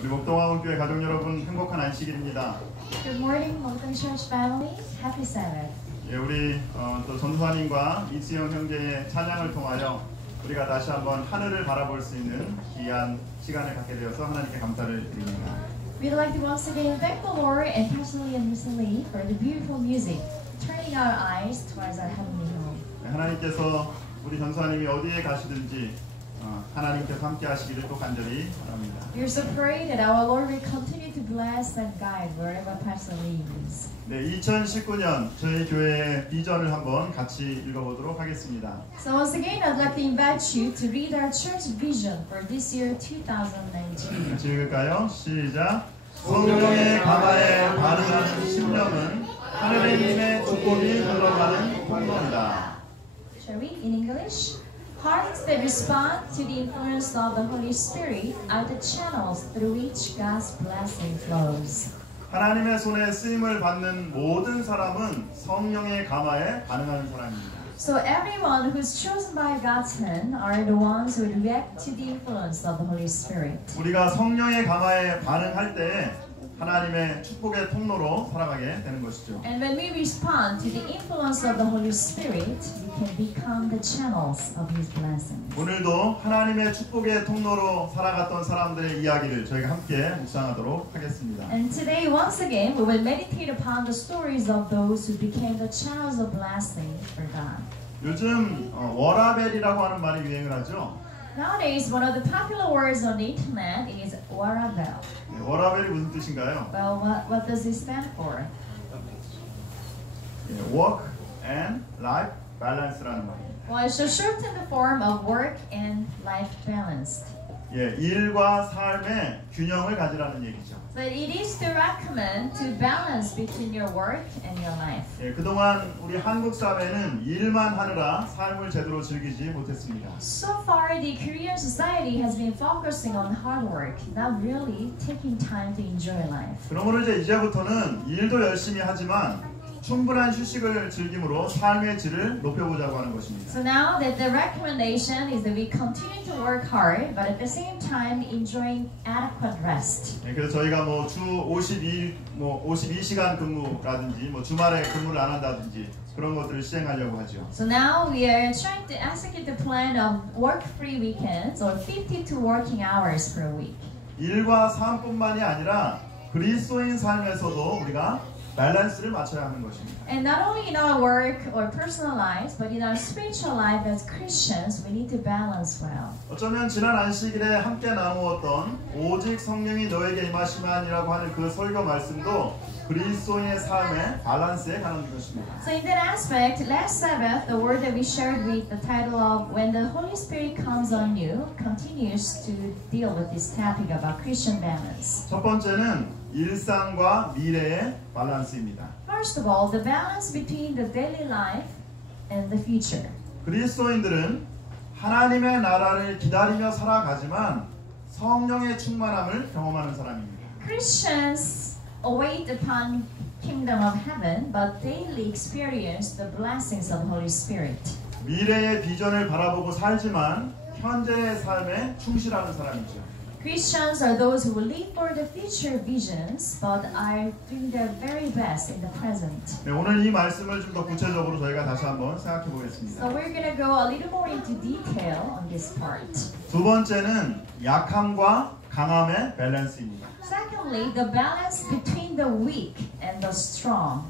우리 목동화원교회 가족 여러분 행복한 안식일입니다. Good morning, Mokdong Church family. Happy Sabbath. 예, 우리 또 전도사님과 이수영 형제의 찬양을 통하여 우리가 다시 한번 하늘을 바라볼 수 있는 귀한 시간을 갖게 되어서 하나님께 감사를 드립니다. We'd like to once again thank the Lord and Pastor Lee and Miss Lee for the beautiful music, turning our eyes towards our heavenly home. 네, 하나님께서 우리 전도사님이 어디에 가시든지 하나님께서 함께 하시기를 또 간절히 바랍니다. We are so pray that our Lord will continue to bless and guide wherever Pastor Lee is. 네, 2019년 저희 교회의 비전을 한번 같이 읽어보도록 하겠습니다. So once again, I'd like to invite you to read our church vision for this year 2019. 같이 읽을까요? 시작! 성령의 가마에 반응하는 심령은 하느님의 축복이 흘러가는 통로이다. Shall we in English? Hearts that respond to the influence of the Holy Spirit are the channels through which God's blessing flows. 하나님의 손에 쓰임을 받는 모든 사람은 성령의 가마에 반응하는 사람입니다. So everyone who's chosen by God's hand are the ones who react to the influence of the Holy Spirit. 우리가 성령의 가마에 반응할 때 하나님의 축복의 통로로 살아가게 되는 것이죠. And when we respond to the influence of the Holy Spirit, we can become the channels of His blessings. 오늘도 하나님의 축복의 통로로 살아갔던 사람들의 이야기를 저희가 함께 묵상하도록 하겠습니다. And today, once again, we will meditate upon the stories of those who became the channels of blessing for God. 요즘 워라벨이라고 하는 말이 유행을 하죠. Nowadays, one of the popular words on the internet is Warabel. 네, 워라벨이 무슨 뜻인가요? Well, what does it stand for? 예, work and life balance라는 말입니다. Well, it's a shortened form of work and life balanced. 예, 일과 삶의 균형을 가지라는 얘기죠. But it is to recommend to balance between your work and your life. 예, 그동안 우리 한국 사회는 일만 하느라 삶을 제대로 즐기지 못했습니다. So far, the Korean society has been focusing on hard work, not really taking time to enjoy life. 그러므로 이제부터는 일도 열심히 하지만 충분한 휴식을 즐김으로 삶의 질을 높여보자고 하는 것입니다. So now that the recommendation is that we continue to work hard, but at the same time enjoying adequate rest. 네, 그래서 저희가 주 52시간 근무라든지 주말에 근무를 안 한다든지 그런 것들을 시행하려고 하죠. So now we are trying to execute the plan of work-free weekends or 52 working hours per week. 일과 삶뿐만이 아니라 그리스도인 삶에서도 우리가 밸런스를 맞춰야 하는 것입니다. And not only in our work or personal lives, but in our spiritual life as Christians, we need to balance well. 어쩌면 지난 안식일에 함께 나누었던 오직 성령이 너에게 임하시만이라고 하는 그 설교 말씀도 그리스도인의 삶의 밸런스에 관한 것입니다. So in that aspect, last Sabbath, the word that we shared with the title of When the Holy Spirit Comes on You continues to deal with this topic about Christian balance. 첫 번째는 일상과 미래의 밸런스입니다. First of all, the balance between the daily life and the future. 그리스도인들은 하나님의 나라를 기다리며 살아가지만 성령의 충만함을 경험하는 사람입니다. Christians await upon kingdom of heaven, but daily experience the blessings of the Holy Spirit. 미래의 비전을 바라보고 살지만 현재의 삶에 충실하는 사람이죠. Christians are those who will live for the future visions, but are doing their very best in the present. 네, 오늘 이 말씀을 좀 더 구체적으로 저희가 다시 한번 생각해 So 보겠습니다. we're going to go a little more into detail on this part. 두 번째는 약함과 강함의 밸런스입니다. Secondly, the balance between the weak and the strong.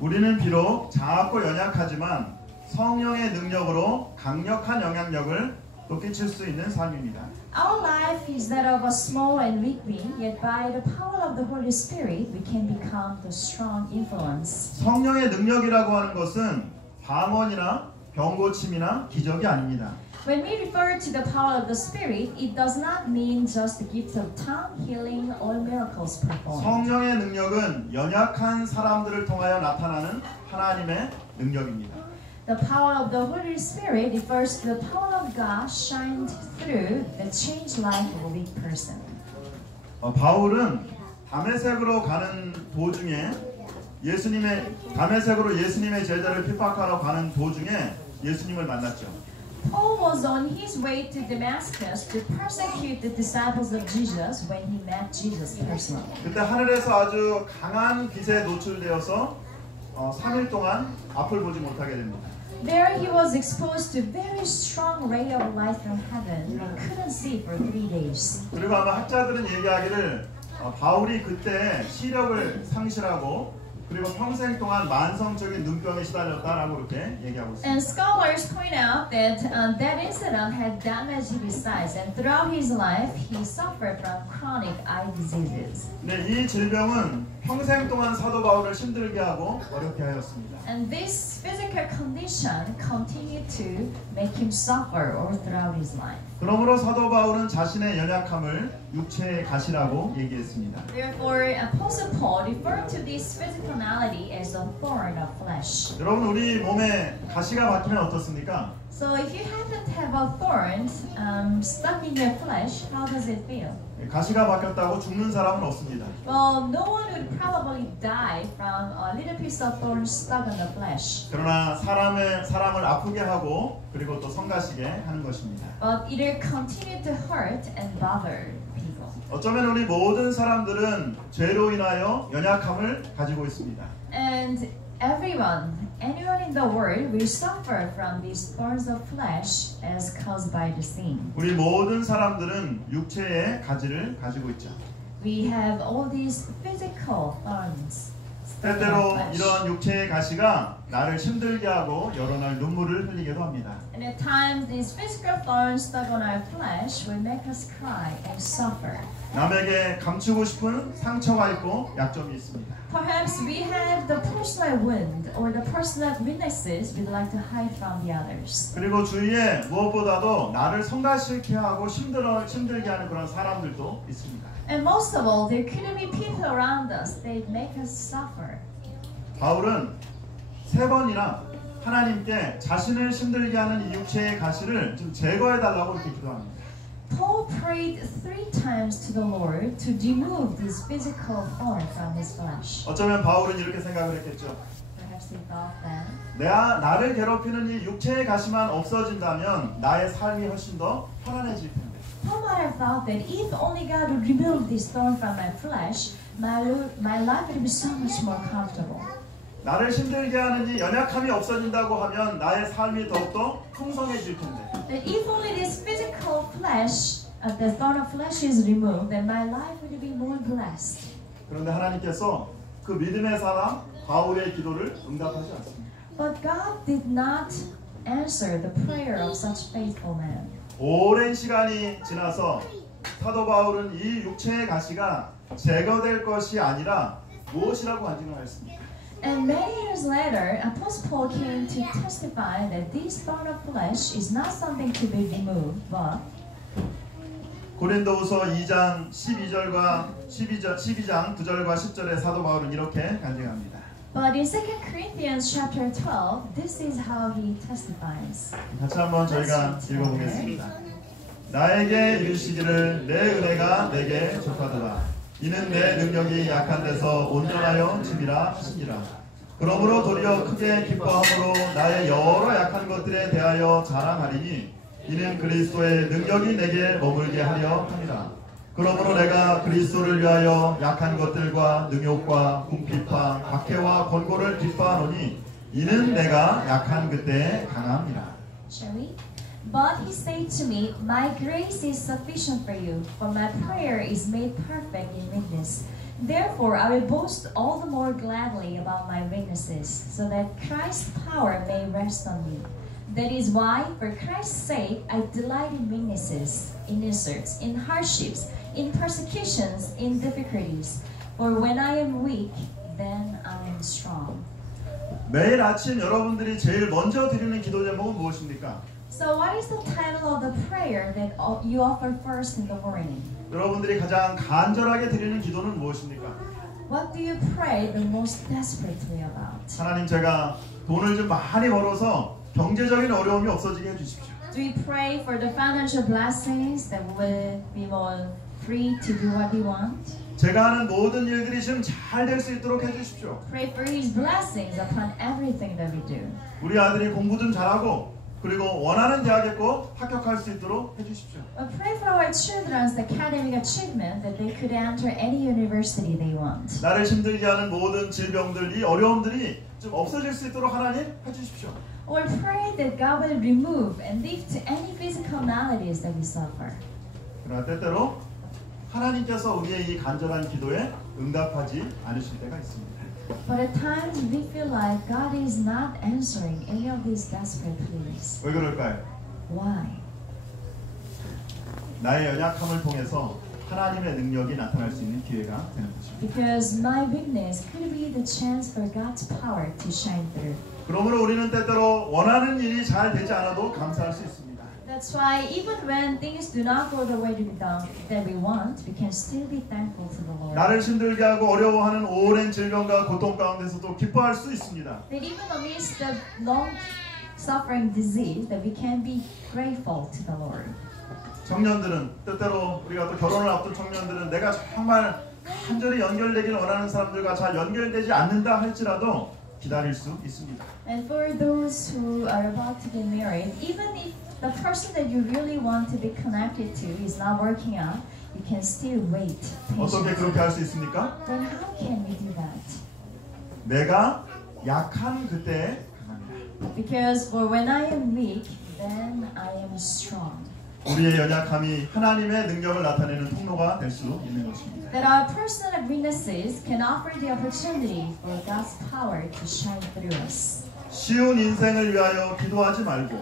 우리는 비록 작고 연약하지만 성령의 능력으로 강력한 영향력을 또 끼칠 수 있는 삶입니다. Our life is that of a small and weak being, yet by the power of the Holy Spirit, we can become the strong influence. 성령의 능력이라고 하는 것은 방언이나 병고침이나 기적이 아닙니다. When we refer to the power of the Spirit, it does not mean just the gift of tongue, healing, or miracles performed. 성령의 능력은 연약한 사람들을 통하여 나타나는 하나님의 능력입니다. The power of the Holy Spirit refers to the power of God shined through the changed life of a weak person. 바울은 다메섹으로 가는 도중에 다메섹으로 예수님의 제자를 핍박하러 가는 도중에 예수님을 만났죠. Paul was on his way to Damascus to persecute the disciples of Jesus when he met Jesus personally. 그때 하늘에서 아주 강한 빛에 노출되어서 3일 동안 앞을 보지 못하게 됩니다. There he was exposed to very strong ray of light from heaven and couldn't see for 3 days. 그리고 아마 학자들은 얘기하기를 바울이 그때 시력을 상실하고 그리고 평생 동안 만성적인 눈병에 시달렸다라고 그렇게 얘기하고 있습니다. And scholars point out that that incident had damaged his eyes, and throughout his life he suffered from chronic eye diseases. 네, 이 질병은 평생 동안 사도 바울을 힘들게 하고 어렵게 하였습니다. And this physical condition continued to make him suffer all throughout his life. 그러므로 사도 바울은 자신의 연약함을 육체의 가시라고 얘기했습니다. Therefore, Apostle Paul referred to this physicality as a thorn of flesh. 여러분 우리 몸에 가시가 박히면 어떻습니까? So if you happen to have a thorn stuck in your flesh, how does it feel? 가시가 박혔다고 죽는 사람은 없습니다. Well, no one would probably die from a little piece of thorn stuck on the flesh. 그러나 사람을 아프게 하고 그리고 또 성가시게 하는 것입니다. But it will continue to hurt and bother people. 어쩌면 우리 모든 사람들은 죄로 인하여 연약함을 가지고 있습니다. And anyone in the world will suffer from these thorns of flesh as caused by the sin. 우리 모든 사람들은 육체의 가지를 가지고 있죠. We have all these physical thorns. 때때로 이런 육체의 가시가 나를 힘들게 하고 여러 날 눈물을 흘리기도 합니다. And at times, these physical thorns stuck on our flesh will make us cry and suffer. 남에게 감추고 싶은 상처가 있고 약점이 있습니다. Perhaps we have the personal wound or the personal weaknesses we'd like to hide from the others. 그리고 주위에 무엇보다도 나를 성가시게 하고 힘들게 하는 그런 사람들도 있습니다. And most of all, there could be people around us that make us suffer. 바울은 3번이나 하나님께 자신을 힘들게 하는 이 육체의 가시를 좀 제거해 달라고 이렇게 기도합니다. Paul prayed 3 times to the Lord to remove this physical thorn from his flesh. 어쩌면 바울은 이렇게 생각을 했겠죠. Perhaps he thought that 나를 괴롭히는 이 육체의 가시만 없어진다면 나의 삶이 훨씬 더 편안해질 텐데. Paul might have thought that if only God would remove this thorn from my flesh, my life would be so much more comfortable. 나를 힘들게 하는 이 연약함이 없어진다고 하면 나의 삶이 더욱더 풍성해질 텐데. That if only this physical flesh, the thorn of flesh is removed, then my life would be more blessed. 그런데 하나님께서 그 믿음의 사람 바울의 기도를 응답하지 않습니다. But God did not answer the prayer of such faithful man. 오랜 시간이 지나서 사도 바울은 이 육체의 가시가 제거될 것이 아니라 무엇이라고 간증하였습니다. And many years later, Apostle Paul came to testify that this thorn of flesh is not something to be removed, but 고린도후서 2장 12장 9절과 10절에 사도 바울은 이렇게 간증합니다. But in 2 Corinthians chapter 12, this is how he testifies. 같이 한번 저희가 읽어보겠습니다. 나에게 이르시기를 내 은혜가 내게 족하더라. 이는 내 능력이 약한 데서 온전하여 짐이라 하시니라. 그러므로 도리어 크게 기뻐함으로 나의 여러 약한 것들에 대하여 자랑하리니 이는 그리스도의 능력이 내게 머물게 하려 함이라. 그러므로 내가 그리스도를 위하여 약한 것들과 능욕과 궁핍과 박해와 권고를 기뻐하노니 이는 내가 약한 그때에 강함이라. Shall we? But he said to me, My grace is sufficient for you, for my prayer is made perfect in weakness. Therefore I will boast all the more gladly about my weaknesses, so that Christ's power may rest on me. That is why, for Christ's sake, I delight in weaknesses, in insults, in hardships, in persecutions, in difficulties. For when I am weak, then I am strong. 매일 아침 여러분들이 제일 먼저 드리는 기도 제목은 무엇입니까? So what is the title of the prayer that you offer first in the morning? 여러분들이 가장 간절하게 드리는 기도는 무엇입니까? What do you pray the most desperately about? 하나님 제가 돈을 좀 많이 벌어서 경제적인 어려움이 없어지게 해주십시오. Do we pray for the financial blessings that will be more free to do what we want? 제가 하는 모든 일들이 지금 잘 될 수 있도록 해주십시오. Pray for His blessings upon everything that we do. 우리 아들이 공부 좀 잘하고 그리고 원하는 대학에 꼭 합격할 수 있도록 해주십시오. Pray for our children's academic achievement that they could enter any university they want. 나를 힘들게 하는 모든 질병들, 이 어려움들이 좀 없어질 수 있도록 하나님 해주십시오. Or pray that God will remove and lift any physical maladies that we suffer. 그러나 때때로 하나님께서 우리의 이 간절한 기도에 응답하지 않으실 때가 있습니다. But at times we feel like God is not answering any of these desperate pleas. 왜 그럴까요? Why? 나의 연약함을 통해서 하나님의 능력이 나타날 수 있는 기회가 되는 것입니다. Because my weakness could be the chance for God's power to shine through. 그러므로 우리는 때때로 원하는 일이 잘 되지 않아도 감사할 수 있습니다. That's why even when things do not go the way that we want, we can still be thankful to the Lord. 나를 힘들게 하고 어려워하는 오랜 질병과 고통 가운데서도 기뻐할 수 있습니다. That even amidst the long-suffering disease, that we can be grateful to the Lord. 청년들은 때때로 우리가 또 결혼을 앞둔 청년들은 내가 정말 간절히 연결되기를 원하는 사람들과 잘 연결되지 않는다 할지라도 기다릴 수 있습니다. And for those who are about to get married, even if the person that you really want to be connected to is not working out, you can still wait 어떻게 patiently. 그렇게 할 수 있습니까? Then how can we do that? 내가 약한 그때 강합니다. Because for when I am weak, then I am strong. 우리의 연약함이 하나님의 능력을 나타내는 통로가 될 수 있는 것입니다. That our personal weaknesses can offer the opportunity for God's power to shine through us. 쉬운 인생을 위하여 기도하지 말고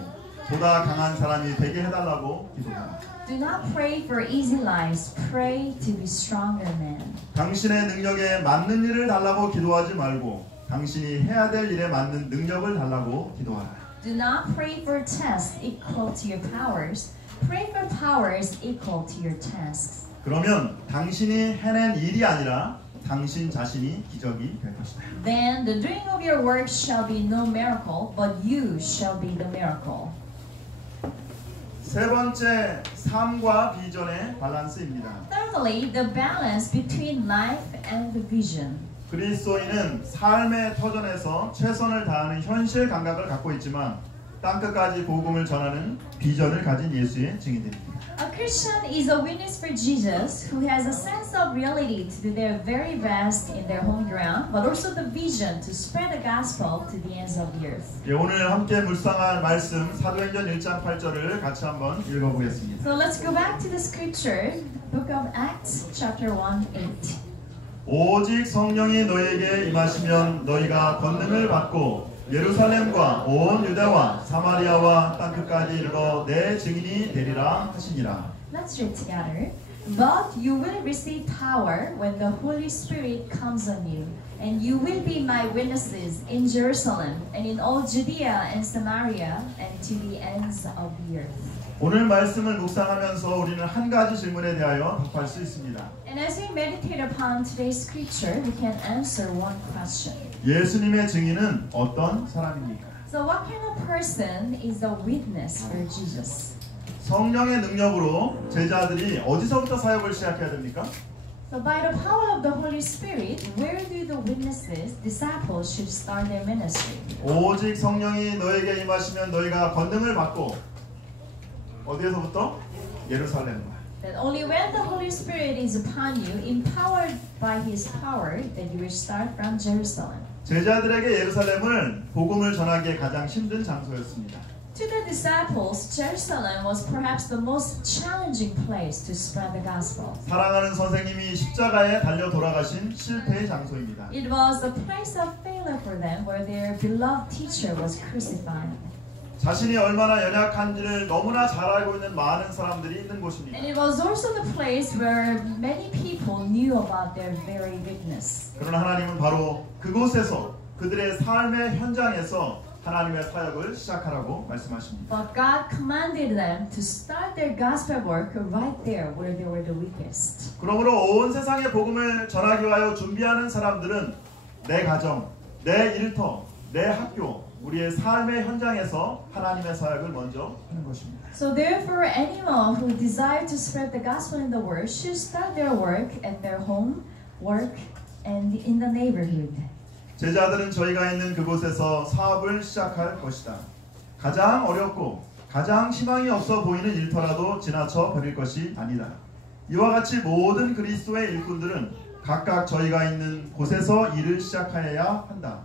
보다 강한 사람이 되게 해달라고 기도합니다. Do not pray for easy lives, pray to be stronger men. 당신의 능력에 맞는 일을 달라고 기도하지 말고 당신이 해야 될 일에 맞는 능력을 달라고 기도하라. Do not pray for tasks equal to your powers, pray for powers equal to your tasks. 그러면 당신이 해낸 일이 아니라 당신 자신이 기적이 될 것이다. Then the doing of your work shall be no miracle, but you shall be the miracle. 세 번째, 삶과 비전의 밸런스입니다. Thirdly, the balance between life and the vision. 그리스도인은 삶의 터전에서 최선을 다하는 현실 감각을 갖고 있지만 땅끝까지 복음을 전하는 비전을 가진 예수의 증인들입니다. A Christian is a witness for Jesus who has a sense of reality to do their very best in their home ground, but also the vision to spread the gospel to the ends of the earth. 예, 오늘 함께 묵상할 말씀 사도행전 1장 8절을 같이 한번 읽어보겠습니다. So let's go back to the scripture, Book of Acts, chapter 1:8. 오직 성령이 너희에게 임하시면 너희가 권능을 받고 예루살렘과 온 유대와 사마리아와 땅끝까지 이르러 내 증인이 되리라 하시니라. Let's read together. But you will receive power when the Holy Spirit comes on you, and you will be my witnesses in Jerusalem and in all Judea and Samaria and to the ends of the earth. 오늘 말씀을 묵상하면서 우리는 한 가지 질문에 대하여 답할 수 있습니다. And as we meditate upon today's scripture, we can answer one question. 예수님의 증인은 어떤 사람입니까? So what kind of person is a witness for Jesus? 성령의 능력으로 제자들이 어디서부터 사역을 시작해야 됩니까? So by the power of the Holy Spirit, where do the witnesses, disciples should start their ministry? 오직 성령이 너에게 임하시면 너희가 권능을 받고 어디에서부터? 예루살렘과 That only when the Holy Spirit is upon you, empowered by His power, that you will start from Jerusalem. 제자들에게 예루살렘은 복음을 전하기에 가장 힘든 장소였습니다. To the disciples, Jerusalem was perhaps the most challenging place to spread the gospel. 사랑하는 선생님이 십자가에 달려 돌아가신 실패의 장소입니다. It was a place of failure for them where their beloved teacher was crucified. 자신이 얼마나 연약한지를 너무나 잘 알고 있는 많은 사람들이 있는 곳입니다. And it was also the place where many people knew about their very weakness. 그러나 하나님은 바로 그곳에서 그들의 삶의 현장에서 하나님의 사역을 시작하라고 말씀하십니다. But God commanded them to start their gospel work right there where they were the weakest. 그러므로 온 세상에 복음을 전하기 위하여 준비하는 사람들은 내 가정, 내 일터, 내 학교, 우리의 삶의 현장에서 하나님의 사역을 먼저 하는 것입니다. So therefore, anyone who desire to spread the gospel in the world should start their work at their home, work, and in the neighborhood. 제자들은 저희가 있는 그곳에서 사업을 시작할 것이다. 가장 어렵고 가장 희망이 없어 보이는 일터라도 지나쳐 버릴 것이 아니다. 이와 같이 모든 그리스도의 일꾼들은 각각 저희가 있는 곳에서 일을 시작하여야 한다.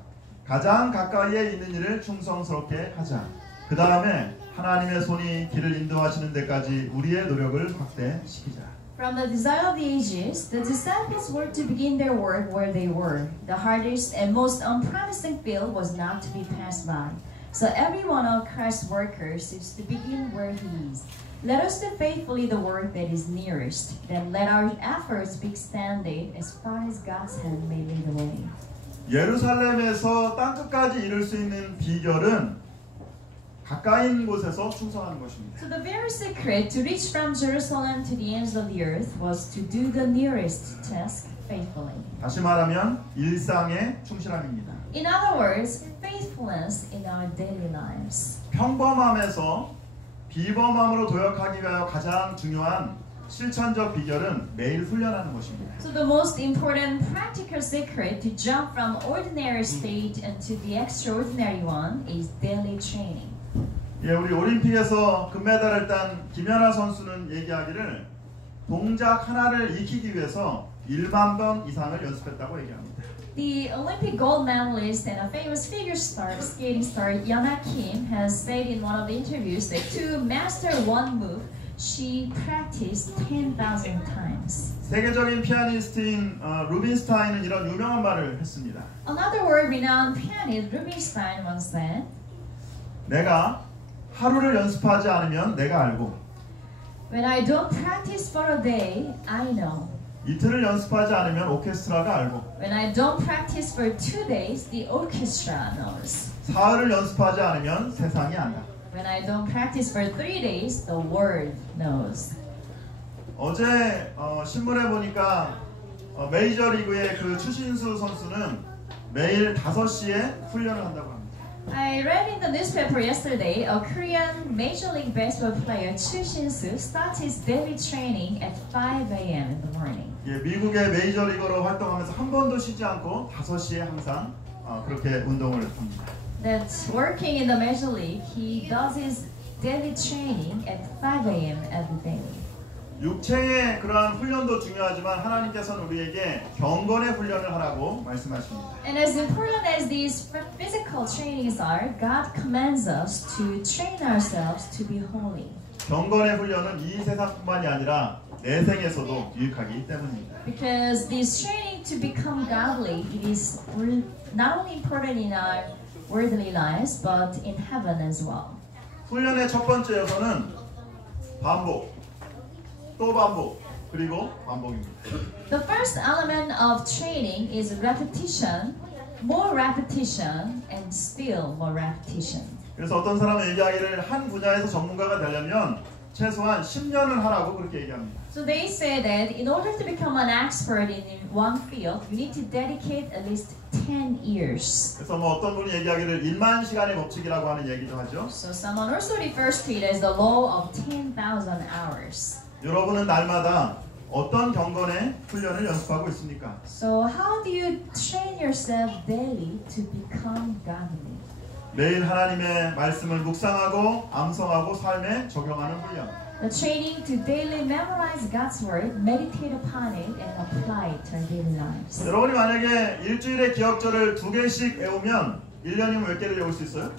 가장 가까이에 있는 일을 충성스럽게 하자. 그 다음에 하나님의 손이 길을 인도하시는 데까지 우리의 노력을 확대시키자. From the desire of the ages, the disciples were to begin their work where they were. The hardest and most unpromising field was not to be passed by. So every one of Christ's workers is to begin where he is. Let us do faithfully the work that is nearest. Then let our efforts be extended as far as God's hand may lead the way. 예루살렘에서 땅끝까지 이룰 수 있는 비결은 가까이 있는 곳에서 충성하는 것입니다. So the very secret to reach from Jerusalem to the ends of the earth was to do the nearest task faithfully. 다시 말하면 일상에 충실함입니다. In other words, faithfulness in our daily lives. 평범함에서 비범함으로 도약하기 위하여 가장 중요한 실천적 비결은 매일 훈련하는 것입니다. So the most important practical secret to jump from ordinary state into the extraordinary one is daily training. 예, 우리 올림픽에서 금메달을 딴 김연아 선수는 얘기하기를 동작 하나를 익히기 위해서 1만 번 이상을 연습했다고 얘기합니다. The Olympic gold medalist and a famous figure skating star Yeona Kim has said in one of the interviews that to master one move, she practiced 10,000 times. 세계적인 피아니스트인 루빈스타인은 이런 유명한 말을 했습니다. Another world-renowned pianist Rubinstein once said, 내가 하루를 연습하지 않으면 내가 알고 "When I don't practice for a day, I know. 이틀을 연습하지 않으면 오케스트라가 알고 When I don't practice for 2 days, the orchestra knows. 사흘을 연습하지 않으면 세상이 안다. When I don't practice for 3 days, the world knows." 어제 신문에 보니까 메이저리그의 그 추신수 선수는 매일 5시에 훈련을 한다고 합니다. I read in the newspaper yesterday a Korean Major League Baseball player Choo Shin-soo starts his daily training at 5 a.m. in the morning. 예, 미국의 메이저리거로 활동하면서 한 번도 쉬지 않고 5시에 항상 그렇게 운동을 합니다. That's working in the Major League. He does his daily training at 5 a.m. every day. 육체의 그러한 훈련도 중요하지만 하나님께서는 우리에게 경건의 훈련을 하라고 말씀하십니다. And as important as these physical trainings are, God commands us to train ourselves to be holy. 경건의 훈련은 이 세상뿐만이 아니라 내생에서도 유익하기 때문입니다. Because this training to become godly, it is not only important in our worldly lives, but in heaven as well. 훈련의 첫 번째 요소는 반복, 또 반복, 그리고 반복입니다. The first element of training is repetition, more repetition, and still more repetition. 그래서 어떤 사람은 얘기하기를 한 분야에서 전문가가 되려면 최소한 10년을 하라고 그렇게 얘기합니다. So they say that in order to become an expert in one field, you need to dedicate at least 10 years. 그래서 뭐 어떤 분이 얘기하기를 1만 시간의 법칙이라고 하는 얘기도 하죠. So someone also refers to it as the law of 10,000 hours. 여러분은 날마다 어떤 경건의 훈련을 연습하고 있습니까? So how do you train yourself daily to become godly? 매일 하나님의 말씀을 묵상하고 암송하고 삶에 적용하는 훈련. The training to daily memorize God's word, meditate upon it, and apply it to our daily lives. 여러분이 만약에 일주일에 기억절을 2개씩 외우면 1년이면 몇 개를 외울 수 있어요?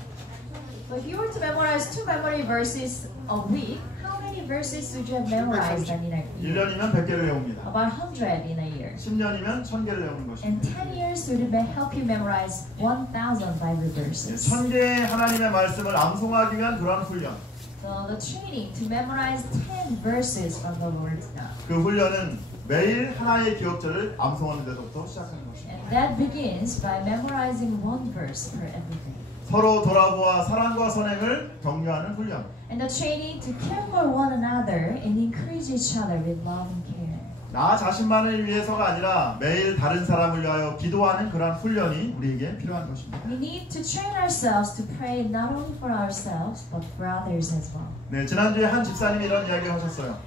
But if you were to memorize 2 memory verses a week, how many verses would you have memorized in a year? 1년이면 100개를 외웁니다. About 100 in a year. 10년이면 1000개를 외우는 것입니다. And 10 years would help you memorize 1,000 Bible verses. 1000개의 하나님의 말씀을 암송하기 위한 그러한 훈련. So the training to memorize 10 verses from the Lord's God. 그 훈련은 매일 하나의 기억절을 암송하는 데서부터 시작하는 것입니다. And that begins by memorizing 1 verse per every day. 서로 돌아보아 사랑과 선행을 격려하는 훈련. And the training to care for one another and encourage each other with love and care. 나 자신만을 위해서가 아니라 매일 다른 사람을 위하여 기도하는 그러한 훈련이 우리에게 필요한 것입니다. We need to train ourselves to pray not only for ourselves but for others as well. 네, 지난주에 한 집사님이 이런 이야기를 하셨어요.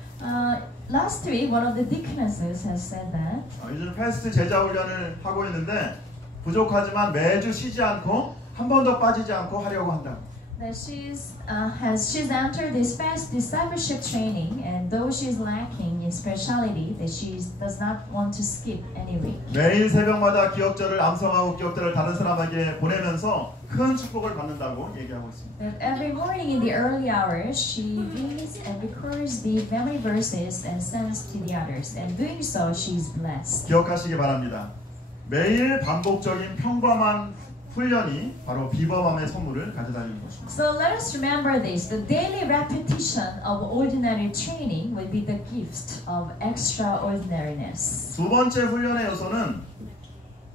Last week, one of the deaconesses has said that 요즘 패스트 제자 훈련을 하고 있는데 부족하지만 매주 쉬지 않고 한 번도 빠지지 않고 하려고 한다. that she's entered this fast discipleship training, and though she's lacking in spirituality, that she does not want to skip any week. 매일 새벽마다 기억절을 암송하고 기억절을 다른 사람에게 보내면서 큰 축복을 받는다고 얘기하고 있습니다. That every morning in the early hours, she reads and records the memory verses and sends to the others. And doing so, she's blessed. 기억하시기 바랍니다. 매일 반복적인 평범한 훈련이 바로 비범함의 선물을 가져다니는 것입니다. So let us remember this. The daily repetition of ordinary training will be the gift of extraordinariness. 두 번째 훈련의 요소는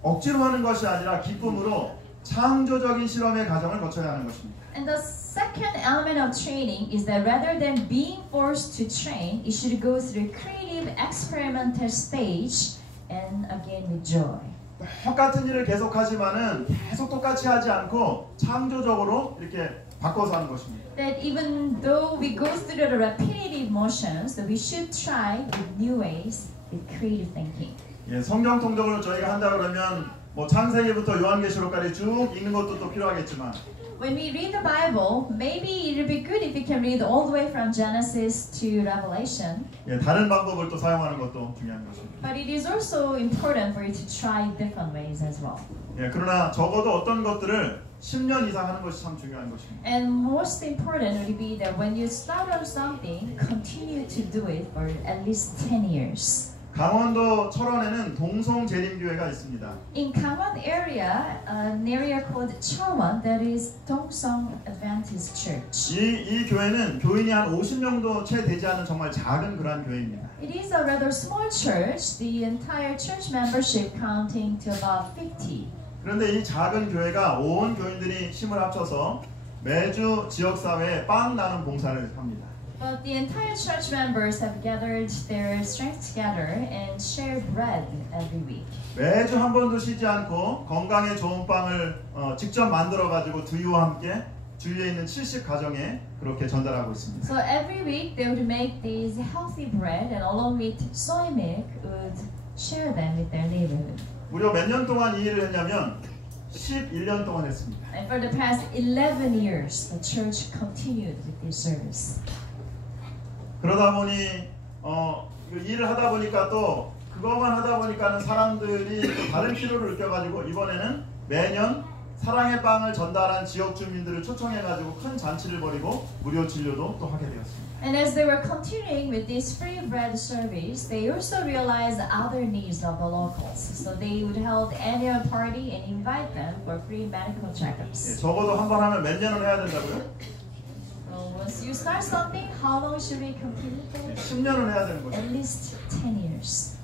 억지로 하는 것이 아니라 기쁨으로 창조적인 실험의 과정을 거쳐야 하는 것입니다. And the second element of training is that rather than being forced to train, it should go through creative experimental stage and again with joy. 똑같은 일을 계속하지만은 계속 똑같이 하지 않고 창조적으로 이렇게 바꿔서 하는 것입니다. That even though we go through the repetitive motions, that we should try with new ways, with creative thinking. 예, 성경 통독을 저희가 한다 그러면 뭐 창세기부터 요한계시록까지 쭉 읽는 것도 또 필요하겠지만 When we read the Bible, maybe it would be good if we can read all the way from Genesis to Revelation. 예, 다른 방법을 또 사용하는 것도 중요한 것입니다. But it is also important for you to try different ways as well. 예, 그러나 적어도 어떤 것들을 10년 이상 하는 것이 참 중요한 것입니다. And most important would be that when you start on something, continue to do it for at least 10 years. 강원도 철원에는 동성재림교회가 있습니다. In Gangwon area, an area called Cheolwon, that is Dongsong Adventist Church. 이 교회는 교인이 한 50명도 채 되지 않은 정말 작은 그러한 교회입니다. It is a rather small church, the entire church membership counting to about 50. 그런데 이 작은 교회가 온 교인들이 힘을 합쳐서 매주 지역사회에 빵 나눔 봉사를 합니다. But the entire church members have gathered their strength together and share bread every week. 매주 한 번도 쉬지 않고 건강에 좋은 빵을 직접 만들어 가지고 두유와 함께 주위에 있는 70 가정에 그렇게 전달하고 있습니다. So every week they would make these healthy bread and along with soy milk would share them with their neighborhood. 무려 몇 년 동안 이 일을 했냐면 11년 동안 했습니다. And for the past 11 years, the church continued with this service. 그러다 보니 일을 하다 보니까 또 그것만 하다 보니까는 사람들이 다른 필요를 느껴가지고 이번에는 매년 사랑의 빵을 전달한 지역 주민들을 초청해가지고 큰 잔치를 벌이고 무료 진료도 또 하게 되었습니다. And as they were continuing with this free bread service, they also realized other needs of the locals. So they would hold annual party and invite them for free medical 예, checkups. 적어도 한 번 하면 몇 년을 해야 된다고요? So once you start something, how long should we complete it? 10년을 해야 되는 거죠. At least 10 years.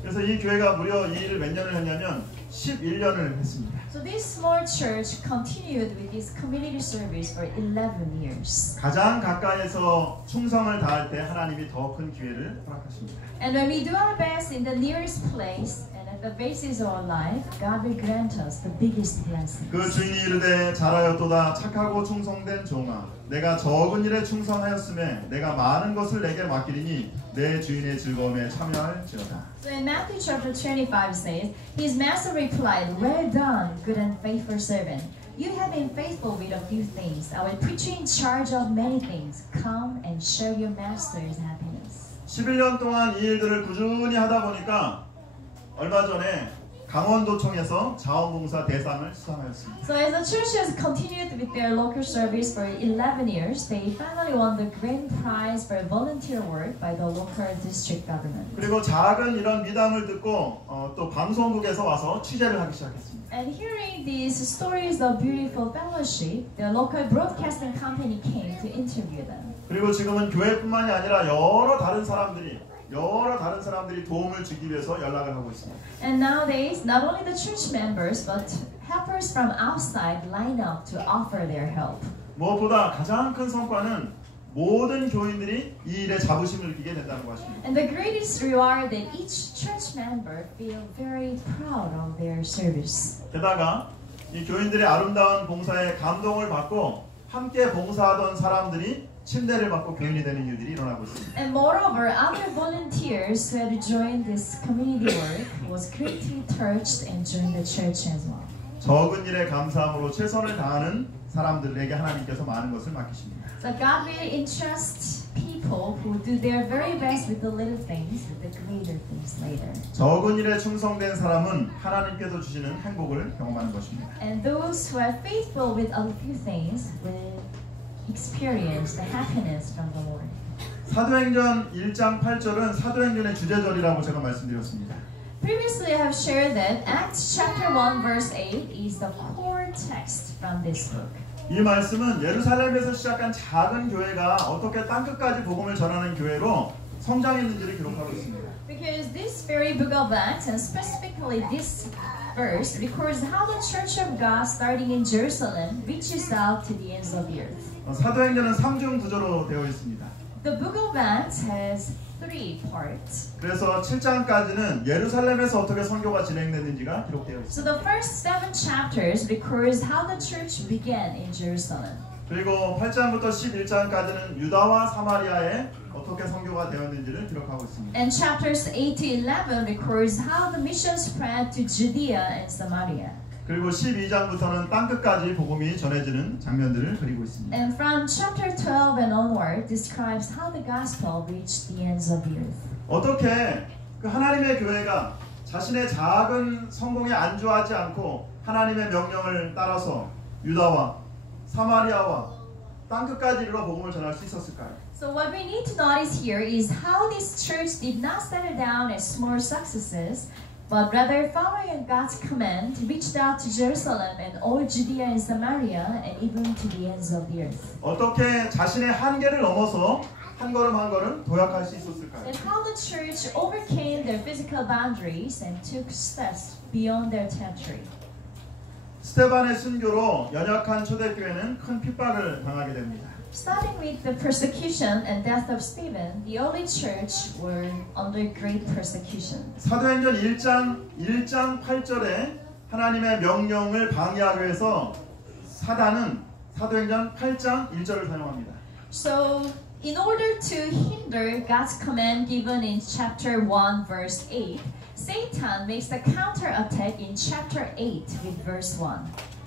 그래서 이 교회가 무려 이 일을 몇 년을 했냐면 11년을 했습니다. So this small church continued with this community service for 11 years. 가장 가까이에서 충성을 다할 때 하나님이 더 큰 기회를 허락하십니다. And when we do our best in the nearest place and at the basis of our life, God will grant us the biggest blessings. 그 주인이 이르되 잘하였도다 착하고 충성된 종아 내가 적은 일에 충성하였음에 내가 많은 것을 내게 맡기리니 내 주인의 즐거움에 참여할지어다. So in Matthew chapter 25 says, His master replied, Well done, good and faithful servant. You have been faithful with a few things. I will put you in charge of many things. Come and share your master's happiness. 11년 동안 이 일들을 꾸준히 하다 보니까 얼마 전에 강원도청에서 자원봉사 대상을 수상하였습니다. So as the church has continued with their local service for 11 years, they finally won the grand prize for volunteer work by the local district government. 그리고 작은 이런 미담을 듣고 또 방송국에서 와서 취재를 하기 시작했습니다. And hearing these stories of beautiful fellowship, the local broadcasting company came to interview them. 그리고 지금은 교회뿐만이 아니라 여러 다른 사람들이 도움을 주기 위해서 연락을 하고 있습니다. And nowadays, not only the church members, but helpers from outside line up to offer their help. 무엇보다 가장 큰 성과는 모든 교인들이 이 일에 자부심을 느끼게 된다는 것입니다. And the greatest reward that each church member feel very proud of their service. 게다가 이 교인들의 아름다운 봉사에 감동을 받고 함께 봉사하던 사람들이 침대를 받고 교인이 되는 일들이 일어나고 있습니다. And moreover, other volunteers who had joined this community work was greatly touched and joined the church as well. 적은 일에 감사함으로 최선을 다하는 사람들에게 하나님께서 많은 것을 맡기십니다. So God will entrust people who do their very best with the little things, with the greater things later. 적은 일에 충성된 사람은 하나님께서 주시는 행복을 경험하는 것입니다. And those who are faithful with a few things will experience the happiness from the Lord. 사도행전 1장 8절은 사도행전의 주제절이라고 제가 말씀드렸습니다. Previously, I have shared that Acts chapter 1 verse 8 is the core text from this book. 이 말씀은 예루살렘에서 시작한 작은 교회가 어떻게 땅끝까지 복음을 전하는 교회로 성장했는지를 기록하고 있습니다. Because this very book of Acts, and specifically this verse, records how the Church of God, starting in Jerusalem, reaches out to the ends of the earth. 사도행전은 3중 구조로 되어 있습니다. The book of Acts has 3 parts. 그래서 7장까지는 예루살렘에서 어떻게 선교가 진행됐는지가 기록되어 있습니다. So the first 7 chapters records how the church began in Jerusalem. 그리고 8장부터 11장까지는 유다와 사마리아에 어떻게 선교가 되었는지를 기록하고 있습니다. And chapters 8 to 11 records how the mission spread to Judea and Samaria. 그리고 12장부터는 땅끝까지 복음이 전해지는 장면들을 그리고 있습니다. And from chapter 12 and onward describes how the gospel reached the ends of the earth. 어떻게 그 하나님의 교회가 자신의 작은 성공에 안주하지 않고 하나님의 명령을 따라서 유다와 사마리아와 땅끝까지 이르러 복음을 전할 수 있었을까요? So what we need to notice here is how this church did not settle down as small successes, but rather following God's command, reached out to Jerusalem and all Judea and Samaria and even to the ends of the earth. 어떻게 자신의 한계를 넘어서 한 걸음 한 걸음 도약할 수 있었을까요? And how the church overcame their physical boundaries and took steps beyond their territory. 스테반의 순교로 연약한 초대교회는 큰 핍박을 당하게 됩니다. Starting with the persecution and death of Stephen, the early church were under great persecution. 사도행전 1장 8절에 하나님의 명령을 방해하기 위해서 사단은 사도행전 8장 1절을 사용합니다. So, in order to hinder God's command given in chapter 1 verse 8, Satan makes the counterattack in chapter 8 with verse 1.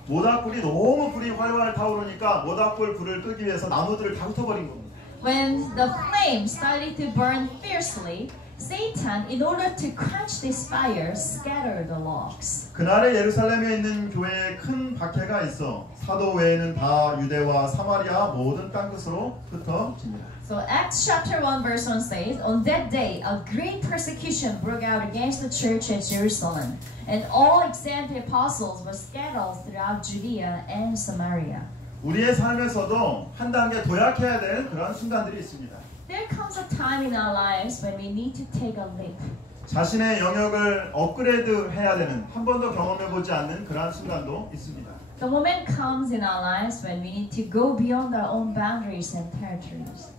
모닥불이 너무 불이 활활 타오르니까 모닥불 불을 끄기 위해서 나무들을 다 흩어버린 겁니다. When the flame started to burn fiercely, Satan, in order to quench this fire, scattered the logs. 그날에 예루살렘에 있는 교회에 큰 박해가 있어 사도 외에는 다 유대와 사마리아 모든 땅끝으로 흩어집니다. So Acts chapter 1 verse 1 says, On that day a great persecution broke out against the church at Jerusalem, and all exempt apostles were scattered throughout Judea and Samaria. 우리의 삶에서도 한 단계 도약해야 될 그런 순간들이 있습니다. There comes a time in our lives when we need to take a leap. 자신의 영역을 업그레이드 해야 되는 한 번도 경험해보지 않는 그러한 순간도 있습니다. The moment comes in our lives when we need to go beyond our own boundaries and territories.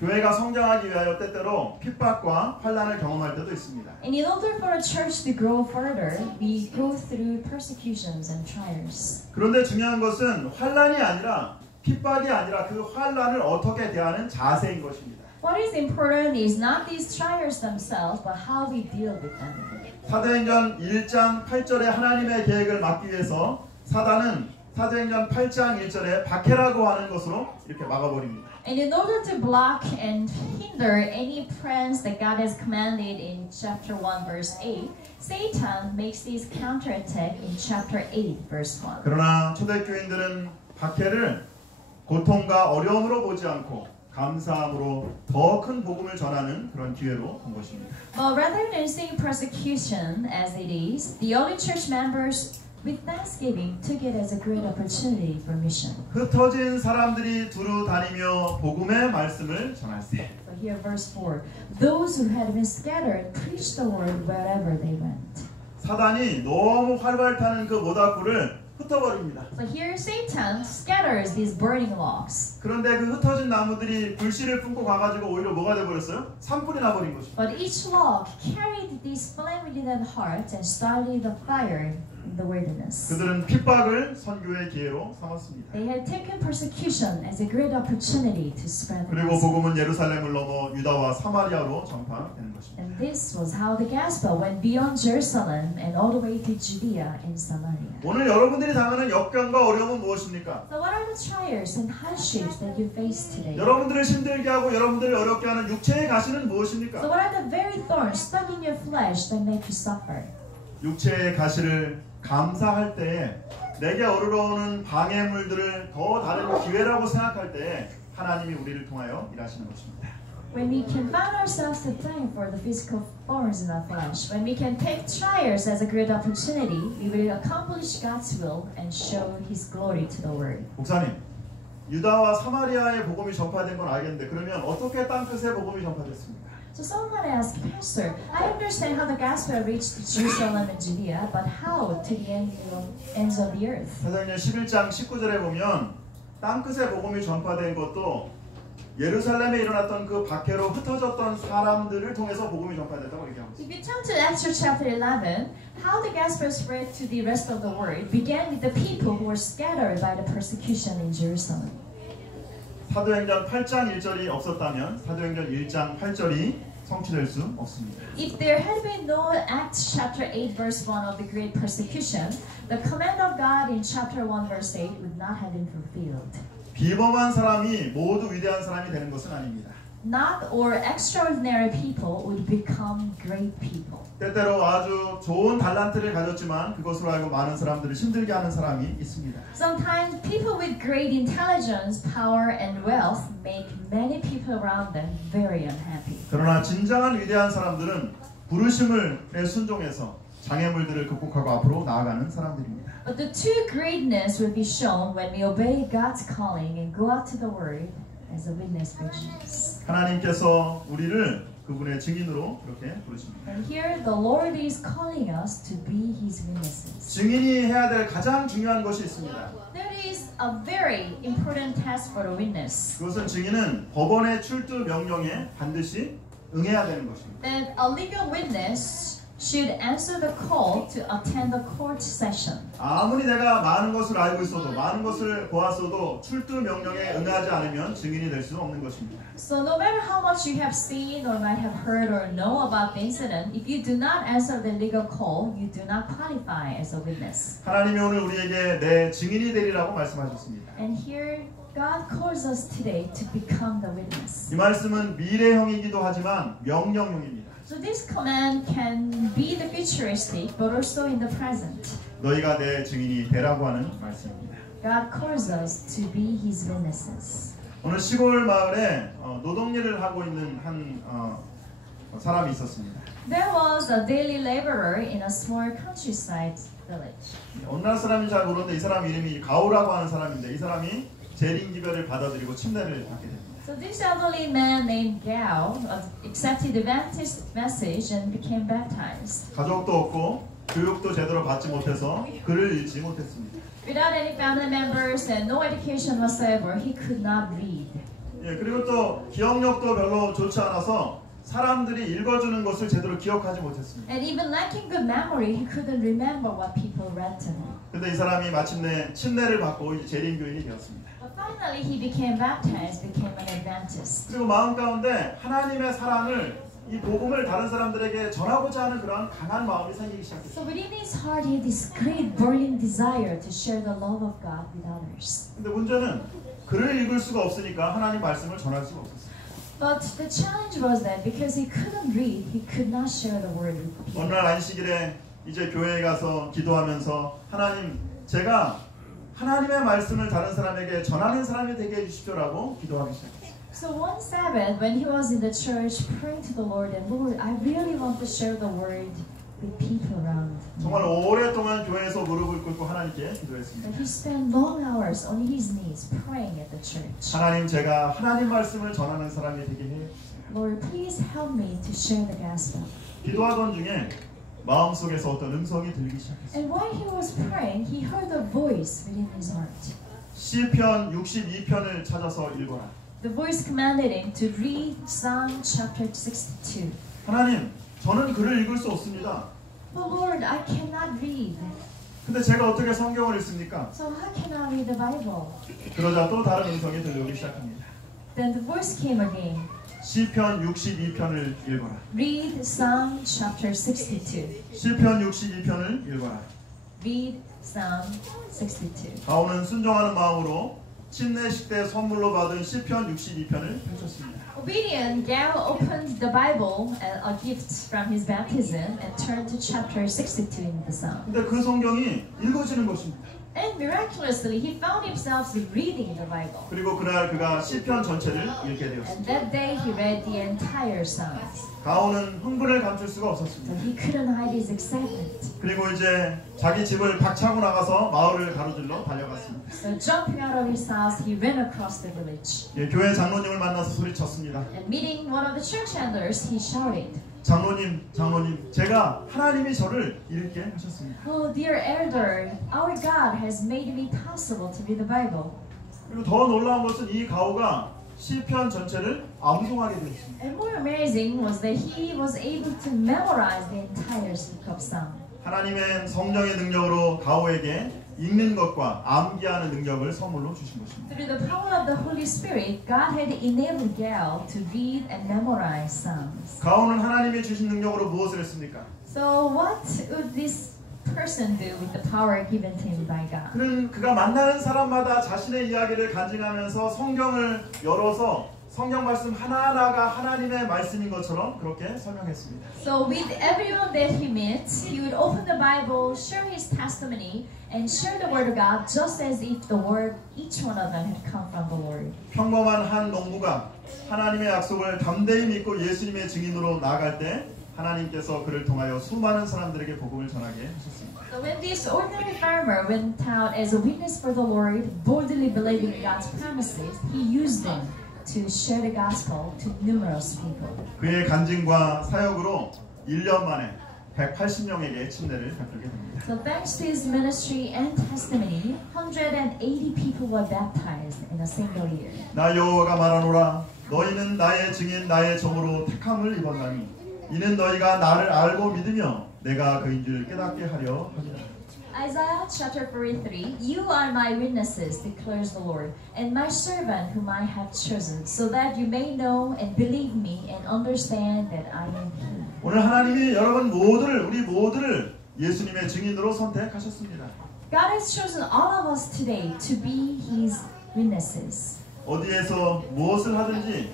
교회가 성장하기 위하여 때때로 핍박과 환난을 경험할 때도 있습니다. And in order for a church to grow further, we go through persecutions and trials. 그런데 중요한 것은 환난이 아니라 핍박이 아니라 그 환난을 어떻게 대하는 자세인 것입니다. What is important is not these trials themselves, but how we deal with them. 사도행전 1장 8절에 하나님의 계획을 막기 위해서 사단은 사도행전 8장 1절에 박해라고 하는 것으로 이렇게 막아버립니다. And in order to block and hinder any plans that God has commanded in chapter 1 verse 8, Satan makes this counterattack in chapter 8 verse 1. 그러나 초대교인들은 박해를 고통과 어려움으로 보지 않고 감사함으로 더 큰 복음을 전하는 그런 기회로 본 것입니다. But rather than seeing persecution as it is, the early church members with thanksgiving took it as a great opportunity for mission. 흩어진 사람들이 두루 다니며 복음의 말씀을 전할세. So here verse 4. Those who had been scattered preached the word wherever they went. 사단이 너무 활발 타는 그 모닥불을 흩어버립니다. So here Satan scatters these burning logs. 그런데 그 흩어진 나무들이 불씨를 품고 가가지고 오히려 뭐가 돼버렸어요? 산불이 나버린 것입니다. But each log carried this flame within their heart and started the fire in the wilderness. 그들은 핍박을 선교의 기회로 삼았습니다. They had taken persecution as a great opportunity to spread the 그리고 gospel. 복음은 예루살렘을 넘어 유다와 사마리아로 전파되는 것입니다. And this was how the gospel went beyond Jerusalem and all the way to Judea and Samaria. 오늘 여러분들이 당하는 역경과 어려움은 무엇입니까? So what are the trials and hardships that you face today? 여러분들을 힘들게 하고 여러분들을 어렵게 하는 육체의 가시는 So 무엇입니까? what are the very thorns stuck in your flesh that make you suffer? 육체의 가시를 감사할 때에 내게 어루러오는 방해물들을 더 다른 기회라고 생각할 때에 하나님이 우리를 통하여 일하시는 것입니다. When we can find ourselves to thank for the physical thorns in our flesh, when we can take trials as a great opportunity, we will accomplish God's will and show His glory to the world. 목사님, 유다와 사마리아의 복음이 전파된 건 알겠는데 그러면 어떻게 땅끝에 복음이 전파됐습니까? So someone asked, Pastor, I understand how the gospel reached Jerusalem and Judea, but how to the ends of the earth? 사도행전 11장 19절에 보면 땅끝에 복음이 전파된 것도 예루살렘에 일어났던 그 박해로 흩어졌던 사람들을 통해서 복음이 전파됐다고 얘기하고 있습니다. If you turn to Acts chapter 11, how the gospel spread to the rest of the world began with the people who were scattered by the persecution in Jerusalem. 사도행전 8장 1절이 없었다면 사도행전 1장 8절이 성취될 수 없습니다. If there had been no Acts chapter 8 verse 1 of the great persecution, the command of God in chapter 1 verse 8 would not have been fulfilled. 비범한 사람이 모두 위대한 사람이 되는 것은 아닙니다. Not or extraordinary people would become great people. 때때로 아주 좋은 달란트를 가졌지만 그것으로 알고 많은 사람들을 힘들게 하는 사람이 있습니다. Sometimes people with great intelligence, power, and wealth make many people around them very unhappy. 그러나 진정한 위대한 사람들은 부르심을 순종해서 장애물들을 극복하고 앞으로 나아가는 사람들입니다. But the true greatness will be shown when we obey God's calling and go out to the world as a witness for Jesus. 하나님께서 우리를 그분의 증인으로 그렇게 부르십니다. And here the Lord is calling us to be His witnesses. 증인이 해야 될 가장 중요한 것이 있습니다. There is a very important task for a witness. 그것은 증인은 법원의 출두 명령에 반드시 응해야 되는 것입니다. That a legal witness should answer the call to attend the court session. 아무리 내가 많은 것을 알고 있어도 많은 것을 보았어도 출두 명령에 응하지 않으면 증인이 될 수는 없는 것입니다. So no matter how much you have seen or might have heard or know about the incident, if you do not answer the legal call, you do not qualify as a witness. 하나님이 오늘 우리에게 내 증인이 되리라고 말씀하셨습니다. And here God calls us today to become the witness. 이 말씀은 미래형이기도 하지만 명령형입니다. So this command can be the futuristic, but also in the present. 너희가 내 증인이 되라고 하는 말씀입니다. God calls us to be His witnesses. 오늘 시골 마을에 노동일을 하고 있는 한 사람이 있었습니다. There was a daily laborer in a small countryside village. 어느 나라 사람인지 잘 모르는데 이 사람 이름이 가오라고 하는 사람인데 이 사람이 재림기별을 받아들이고 침례를 받게 됩니다. So this elderly man named Gao accepted the Adventist message and became baptized. 가족도 없고 교육도 제대로 받지 못해서 글을 읽지 못했습니다. Without any family members and no education whatsoever, he could not read. 예, 그리고 또 기억력도 별로 좋지 않아서 사람들이 읽어주는 것을 제대로 기억하지 못했습니다. And even lacking good memory, he couldn't remember what people read to him. 근데 이 사람이 마침내 침례를 받고 이제 재림교인이 되었습니다. But finally, he became baptized, became an Adventist. 그리고 마음 가운데 하나님의 사랑을 이 복음을 다른 사람들에게 전하고자 하는 그런 강한 마음이 생기기 시작했어요. So within his heart, he had this great burning desire to share the love of God with others. 근데 문제는 글을 읽을 수가 없으니까 하나님 말씀을 전할 수가 없었어요. But the challenge was that because he couldn't read, he could not share the word with people. 어느 날 안식일에 이제 교회에 가서 기도하면서 하나님 제가 하나님의 말씀을 다른 사람에게 전하는 사람이 되게 해주십시오라고 기도하기 시작했어요. So one Sabbath, when he was in the church praying to the Lord, and Lord, I really want to share the word with people around me. 정말 오랫동안 교회에서 무릎을 꿇고 하나님께 기도했습니다. But he spent long hours on his knees praying at the church. 하나님 제가 하나님 말씀을 전하는 사람이 되게 해주세요. Lord, please help me to share the gospel. 기도하던 중에 마음속에서 어떤 음성이 들리기 시작했어요. And while he was praying, he heard a voice within his heart. 시편 62편을 찾아서 읽어라. The voice commanded him to read Psalm chapter 62. 하나님, 저는 글을 읽을 수 없습니다. But Lord, I cannot read. 근데 제가 어떻게 성경을 읽습니까? So how can I read the Bible? 그러자 또 다른 음성이 들려오기 시작합니다. Then the voice came again. 시편 62편을 읽어라. Read Psalm chapter 62. 시편 62편을 읽어라. Read Psalm 62. 가온은 순종하는 마음으로 침례식 때 선물로 받은 시편 62편을 펼쳤습니다. Obedient, Gal opened the Bible, a gift from his baptism, and turned to chapter 62 in the Psalm. 근데 그 성경이 읽어지는 것입니다. And miraculously, he found himself reading the Bible. 그리고 그날 그가 시편 전체를 읽게 And 되었습니다. that day, he read the entire Psalms. 가온은 흥분을 감출 수가 So 없었습니다. he couldn't hide his excitement. 그리고 이제 자기 집을 박차고 나가서 마을을 가로질러 달려갔습니다. So jumping out of his house, he ran across the village. 예, 교회 장로님을 만나서 소리쳤습니다. And meeting one of the church elders, he shouted, 장로님, 제가 하나님이 저를 읽게 하셨습니다. "Oh, dear elder, our God has made it possible to read the Bible." 그리고 더 놀라운 것은 이 가오가 시편 전체를 암송하게 되었습니다. And more amazing was that he was able to memorize the entire book of Psalm. 하나님의 성령의 능력으로 가오에게 읽는 것과 암기하는 능력을 선물로 주신 것입니다. Through the power of the Holy Spirit, God had enabled Gal to read and memorize Psalms. 가오는 하나님이 주신 능력으로 무엇을 했습니까? So what would this person do with the power given to him by God? 그는 그가 만나는 사람마다 자신의 이야기를 간증하면서 성경을 열어서 성경 말씀 하나하나가 하나님의 말씀인 것처럼 그렇게 설명했습니다. So with everyone that he met, he would open the Bible, share his testimony, and share the word of God just as if the word, each one of them had come from the Lord. 평범한 한 농부가 하나님의 약속을 담대히 믿고 예수님의 증인으로 나아갈 때 하나님께서 그를 통하여 수많은 사람들에게 복음을 전하게 하셨습니다. So when this ordinary farmer went out as a witness for the Lord, boldly believing God's promises, he used them to share the gospel to numerous people. 그의 간증과 사역으로 1년 만에 180명에게 침례를 베풀게 됩니다. So thanks to his ministry and testimony, 180 people were baptized in a single year. 나 여호와가 말하노라 너희는 나의 증인 나의 종으로 택함을 입었나니 이는 너희가 나를 알고 믿으며 내가 그인 줄 깨닫게 하려 함이라. Isaiah chapter 43, You are my witnesses, declares the Lord, and my servant whom I have chosen, so that you may know and believe me and understand that I am He. 오늘 하나님이 여러분 우리 모두를 예수님의 증인으로 선택하셨습니다. God has chosen all of us today to be His witnesses. 어디에서 무엇을 하든지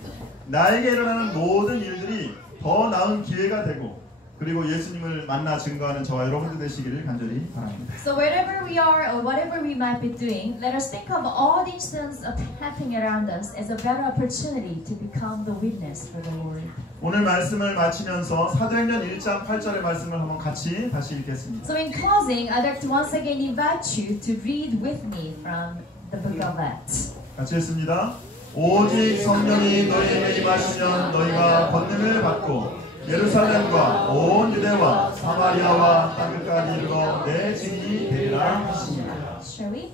나에게 일어나는 모든 일들이 더 나은 기회가 되고 그리고 예수님을 만나 증거하는 저와 여러분들 되시기를 간절히 바랍니다. So wherever we are or whatever we might be doing, let us think of all the incidents of happening around us as a better opportunity to become the witness for the Lord. 오늘 말씀을 마치면서 사도행전 1장 8절의 말씀을 한번 같이 다시 읽겠습니다. So in closing, I'd like to once again invite you to read with me from the book of Acts. 같이 읽습니다. 오직 성령이 너희에게 임하시면 너희가 권능을 받고 예루살렘과 온 유대와 사마리아와 땅끝까지 이르러 내 증인이 되리라 하시니라. Shall we?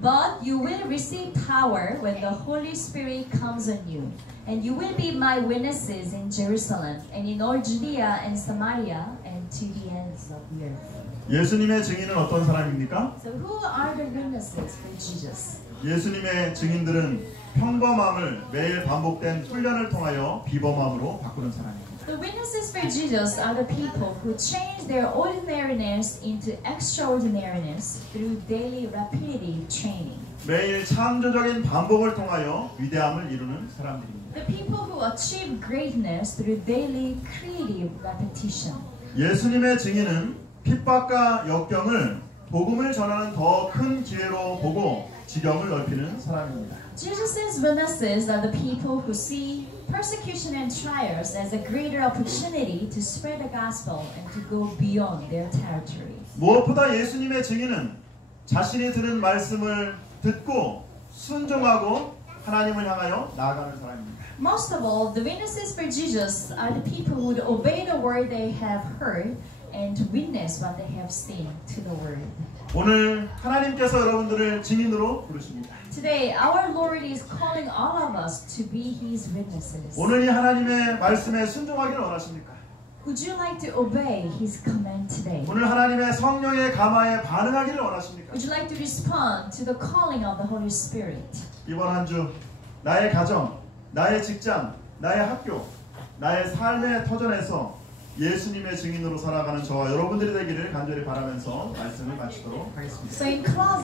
But you will receive power when the Holy Spirit comes on you, and you will be my witnesses in Jerusalem and in all Judea and Samaria and to the ends of the earth. 예수님의 증인은 어떤 사람입니까? So who are the witnesses for Jesus? 예수님의 증인들은 평범함을 매일 반복된 훈련을 통하여 비범함으로 바꾸는 사람입니다. The witnesses for Jesus are the people who change their ordinariness into extraordinariness through daily repetitive training. 매일 창조적인 반복을 통하여 위대함을 이루는 사람들입니다. The people who achieve greatness through daily creative repetition. 예수님의 증인은 핍박과 역경을 복음을 전하는 더 큰 기회로 보고 지경을 넓히는 사람입니다. Jesus' witnesses are the people who see persecution and trials as a greater opportunity to spread the gospel and to go beyond their territory. 무엇보다 예수님의 증인은 자신이 들은 말씀을 듣고 순종하고 하나님을 향하여 나아가는 사람입니다. Most of all, the witnesses for Jesus are the people who would obey the word they have heard and witness what they have seen to the word. 오늘 하나님께서 여러분들을 증인으로 부르십니다. Today, our Lord is calling all of us to be His witnesses. 오늘 이 하나님의 말씀에 순종하기를 원하십니까? Would you like to obey His command today? 오늘 하나님의 성령의 감화에 반응하기를 원하십니까? Would you like to respond to the calling of the Holy Spirit? 이번 한 주 나의 가정, 나의 직장, 나의 학교, 나의 삶의 터전에서 예수님의 증인으로 살아가는 저와 여러분들이 되기를 간절히 바라면서 말씀을 마치도록 하겠습니다. So in closing,